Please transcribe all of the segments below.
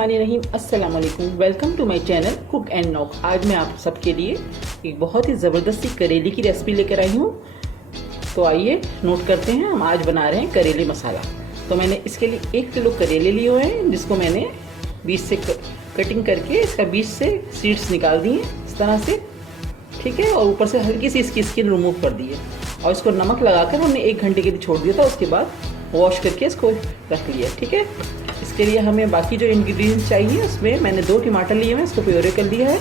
बिस्मिल्लाहिर्रहमानिर्रहीम। अस्सलाम वालेकुम। Welcome to my channel cook and knock. आज मैं आप सबके लिए एक बहुत ही ज़बरदस्ती करेले की रेसिपी लेकर आई हूँ। तो आइए नोट करते हैं। हम आज बना रहे हैं करेले मसाला। तो मैंने इसके लिए 1 किलो करेले लिए हुए हैं, जिसको मैंने बीज से कटिंग करके इसका बीज से सीड्स निकाल दिए इस तरह से, ठीक है। और ऊपर से हल्की सी इसकी स्किन रिमूव कर दी है और इसको नमक लगाकर हमने 1 घंटे के लिए छोड़ दिया था। उसके बाद वॉश करके इसको रख लिया, ठीक है। इसके लिए हमें बाकी जो इंग्रेडिएंट्स चाहिए, उसमें मैंने 2 टमाटर लिए हैं, इसको प्योरे कर लिया है।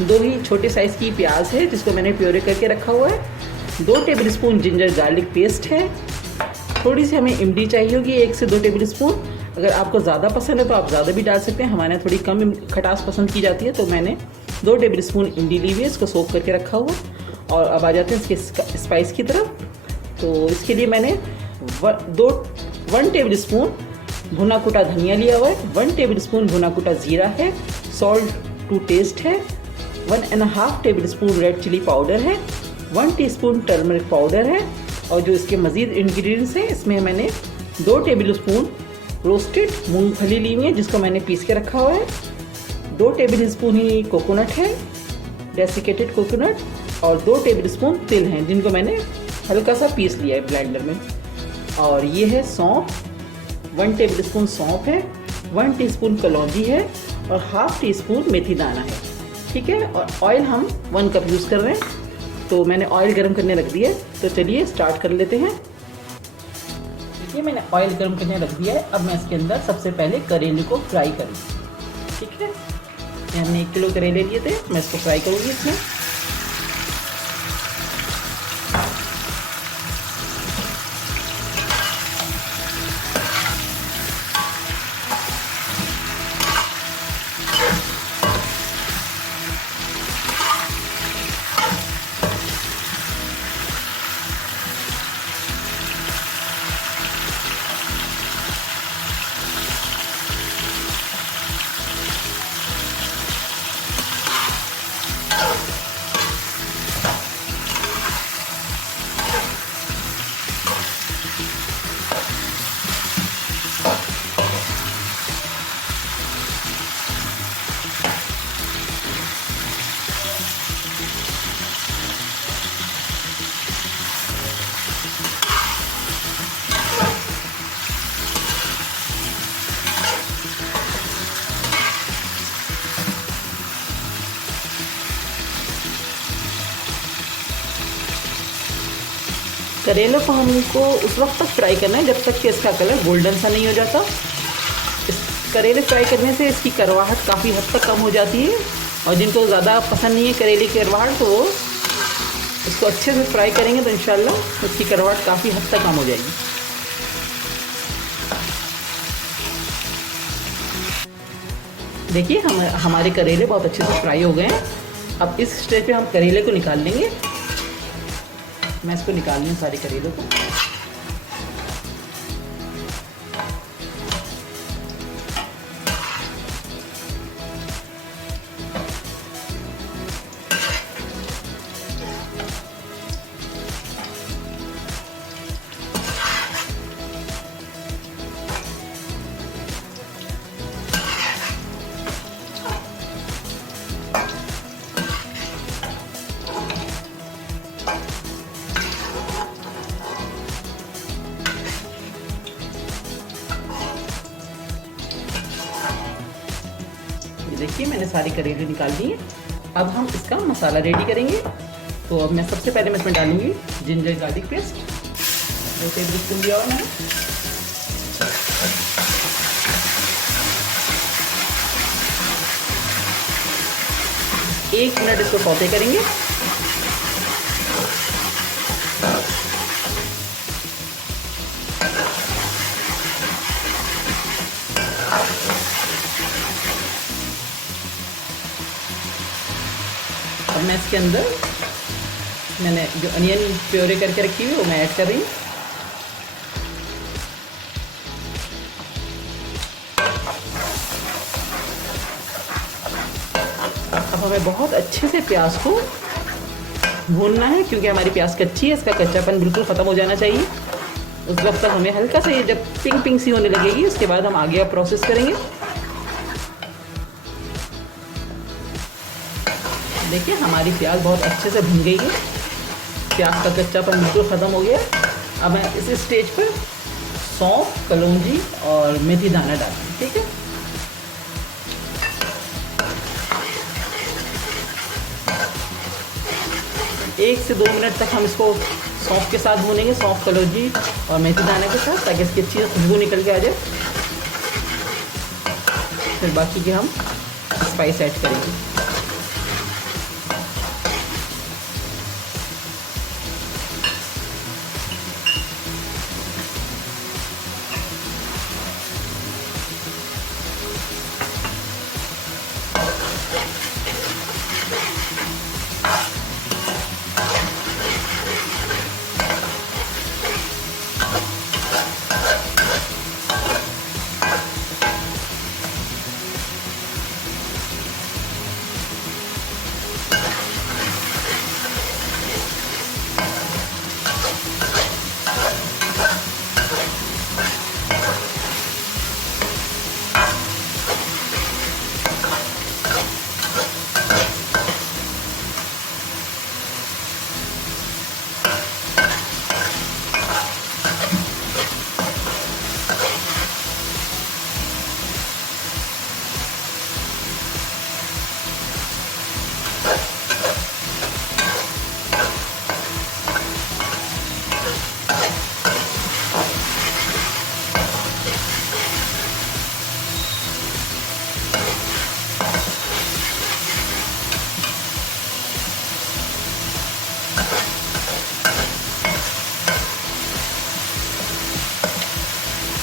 2 ही छोटे साइज़ की प्याज है, जिसको मैंने प्योरे करके रखा हुआ है। 2 टेबलस्पून जिंजर गार्लिक पेस्ट है। थोड़ी सी हमें इमली चाहिए होगी, 1 से 2 टेबलस्पून। अगर आपको ज़्यादा पसंद है तो आप ज़्यादा भी डाल सकते हैं। हमारे यहाँ थोड़ी कम खटास पसंद की जाती है, तो मैंने 2 टेबलस्पून इमली ली हुई है, इसको सोख करके रखा हुआ। और अब आ जाते हैं इसके स्पाइस की तरफ। तो इसके लिए मैंने 1 टेबलस्पून भुना कुटा धनिया लिया हुआ है, 1 टेबलस्पून भुना कुटा जीरा है, सॉल्ट टू टेस्ट है, 1.5 टेबलस्पून रेड चिली पाउडर है, 1 टीस्पून टर्मरिक पाउडर है। और जो इसके मज़ीद इंग्रेडिएंट्स हैं, इसमें मैंने 2 टेबलस्पून रोस्टेड मूंगफली ली हुई है, जिसको मैंने पीस के रखा हुआ है। 2 टेबलस्पून ही कोकोनट है, डेसिकेटेड कोकोनट। और 2 टेबलस्पून तिल हैं, जिनको मैंने हल्का सा पीस लिया है ब्लेंडर में। और ये है सौंफ, 1 टेबलस्पून सौंफ है, 1 टीस्पून कलौंजी है और ½ टीस्पून मेथी दाना है, ठीक है। और ऑयल हम 1 कप यूज़ कर रहे हैं। तो मैंने ऑयल गर्म करने रख दिया है, तो चलिए स्टार्ट कर लेते हैं। देखिए, मैंने ऑयल गर्म करने रख दिया है। अब मैं इसके अंदर सबसे पहले करेले को फ्राई करूँगी, ठीक है। हमने 1 किलो करेले लिए थे, मैं इसको फ्राई करूँगी इसमें। करेलों को हमको उस वक्त तक फ्राई करना है जब तक कि इसका कलर गोल्डन सा नहीं हो जाता। इस करेले फ्राई करने से इसकी करवाहट काफ़ी हद तक कम हो जाती है। और जिनको ज़्यादा पसंद नहीं है करेले की करवाहट, तो वो इसको अच्छे से फ्राई करेंगे तो इंशाल्लाह इसकी करवाहट काफ़ी हद तक कम हो जाएगी। देखिए, हमारे करेले बहुत अच्छे से फ्राई हो गए हैं। अब इस स्टेज पे हम करेले को निकाल लेंगे। मैं इसको निकाल लूँ सारे करेलों को। देखिए, मैंने सारे करेले निकाल दिए। अब हम इसका मसाला रेडी करेंगे। तो अब मैं सबसे पहले इसमें डालूंगी जिंजर गार्लिक पेस्ट, 2 टेबलस्पून लिया हुआ मैंने। एक मिनट इसको सौते करेंगे। अब मैं इसके अंदर मैंने जो अनियन प्योरे करके रखी हुई है वो मैं ऐड कर रही हूँ। अब हमें बहुत अच्छे से प्याज को भूनना है, क्योंकि हमारी प्याज कच्ची है, इसका कच्चापन बिल्कुल ख़त्म हो जाना चाहिए। उस वक्त तक हमें हल्का सा ये जब पिंक पिंक सी होने लगेगी, उसके बाद हम आगे का प्रोसेस करेंगे। देखिए हमारी प्याज बहुत अच्छे से भुन गई है, प्याज का कच्चापन बिल्कुल ख़त्म हो गया। अब मैं इस स्टेज पर सौंफ, कलौंजी और मेथी दाना डालूँ। ठीक है, एक से 2 मिनट तक हम इसको सौंफ के साथ भूनेंगे, सौंफ, कलौंजी और मेथी दाने के साथ, ताकि इसकी अच्छी खुशबू निकल के आ जाए। फिर बाकी के हम स्पाइस ऐड करेंगे।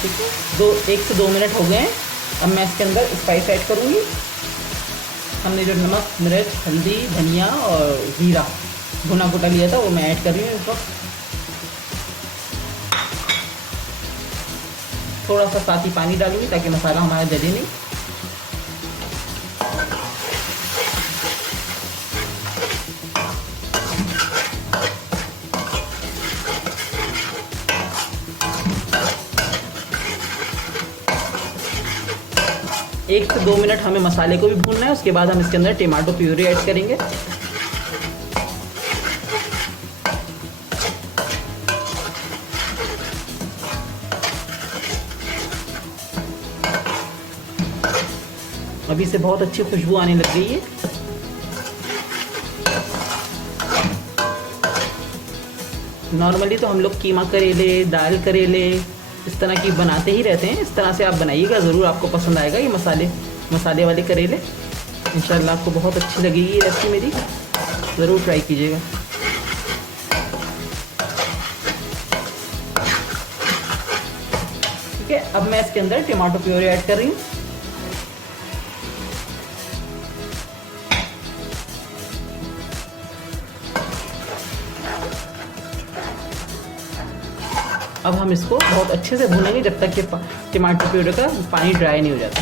ठीक है, 1 से 2 मिनट हो गए हैं। अब मैं इसके अंदर स्पाइस ऐड करूँगी। हमने जो नमक, मिर्च, हल्दी, धनिया और जीरा भुना कुटा लिया था वो मैं ऐड कर रही हूँ इस वक्त। थोड़ा सा साथ ही पानी डालूंगी ताकि मसाला हमारा जले नहीं। एक से 2 मिनट हमें मसाले को भी भूनना है। उसके बाद हम इसके अंदर टमाटो प्यूरी ऐड करेंगे। अभी से बहुत अच्छी खुशबू आने लग गई है। नॉर्मली तो हम लोग कीमा करेले, दाल करेले इस तरह की बनाते ही रहते हैं। इस तरह से आप बनाइएगा, ज़रूर आपको पसंद आएगा ये मसाले वाले करेले। इंशाल्लाह आपको बहुत अच्छी लगेगी ये रेसिपी मेरी, ज़रूर ट्राई कीजिएगा। ठीक है, अब मैं इसके अंदर टमाटो प्यूरी ऐड कर रही हूँ। अब हम इसको बहुत अच्छे से भूनेंगे जब तक कि टमाटर प्यूरी का पानी ड्राई नहीं हो जाता।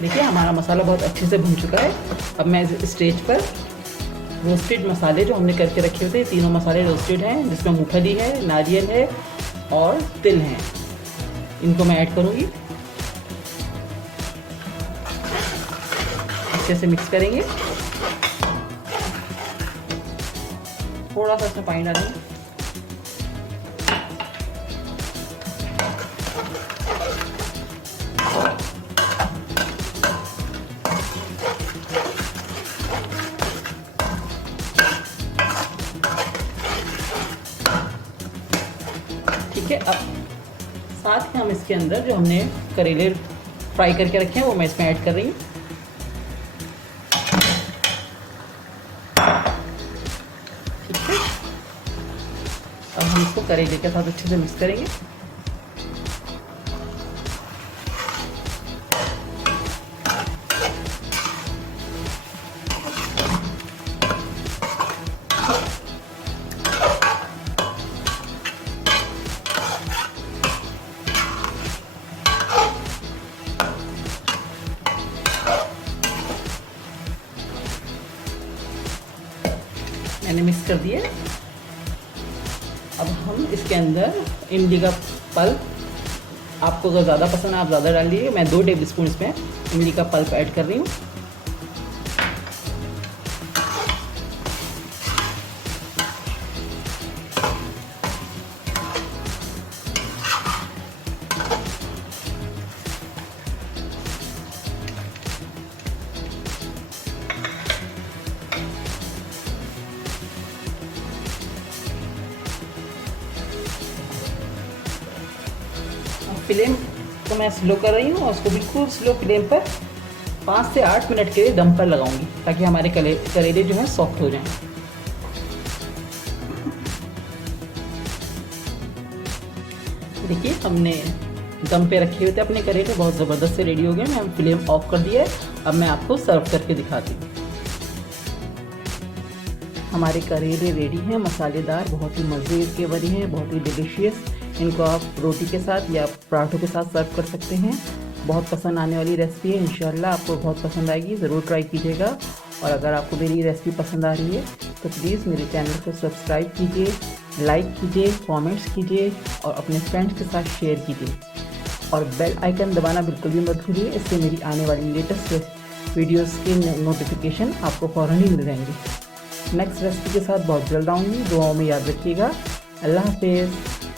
देखिए हमारा मसाला बहुत अच्छे से भून चुका है। अब मैं इस स्टेज पर रोस्टेड मसाले जो हमने करके रखे हुए थे, तीनों मसाले रोस्टेड हैं, जिसमें मूंगफली है, नारियल है और तिल है, इनको मैं ऐड करूँगी। अच्छे से मिक्स करेंगे। थोड़ा सा इसमें पानी डालेंगे। ठीक है, अब साथ ही हम इसके अंदर जो हमने करेले फ्राई करके रखे हैं वो मैं इसमें ऐड कर रही हूँ। ठीक है, अब हम इसको करेले के साथ अच्छे से मिक्स करेंगे। मैंने मिक्स कर दिया। अब हम इसके अंदर इमली का पल्प, आपको अगर ज़्यादा पसंद है आप ज़्यादा डाल लीजिए। मैं 2 टेबल स्पून इसमें इमली का पल्प ऐड कर रही हूँ। फ्लेम को मैं स्लो कर रही हूँ और उसको बिल्कुल स्लो फ्लेम पर 5 से 8 मिनट के लिए दम पर लगाऊंगी ताकि हमारे करेले जो हैं सॉफ्ट हो जाएं। देखिए हमने दम पे रखे हुए थे अपने करेले, बहुत ज़बरदस्त से रेडी हो गए। मैं फ्लेम ऑफ कर दिया है। अब मैं आपको सर्व करके दिखाती हूँ। हमारे करेले रेडी हैं, मसालेदार, बहुत ही मज़े के बने हैं, बहुत ही डिलीशियस। इनको आप रोटी के साथ या पराठों के साथ सर्व कर सकते हैं। बहुत पसंद आने वाली रेसिपी है, इंशाल्लाह आपको बहुत पसंद आएगी, ज़रूर ट्राई कीजिएगा। और अगर आपको मेरी रेसिपी पसंद आ रही है तो प्लीज़ मेरे चैनल को सब्सक्राइब कीजिए, लाइक कीजिए, कमेंट्स कीजिए और अपने फ्रेंड्स के साथ शेयर कीजिए। और बेल आइकन दबाना बिल्कुल भी मत भूलिए, इससे मेरी आने वाली लेटेस्ट वीडियोस के नोटिफिकेशन आपको फ़ौरन ही मिल जाएंगे। नेक्स्ट रेसिपी के साथ बहुत जल्द आऊँगी। दुआओं में याद रखिएगा। अल्लाह हाफिज़।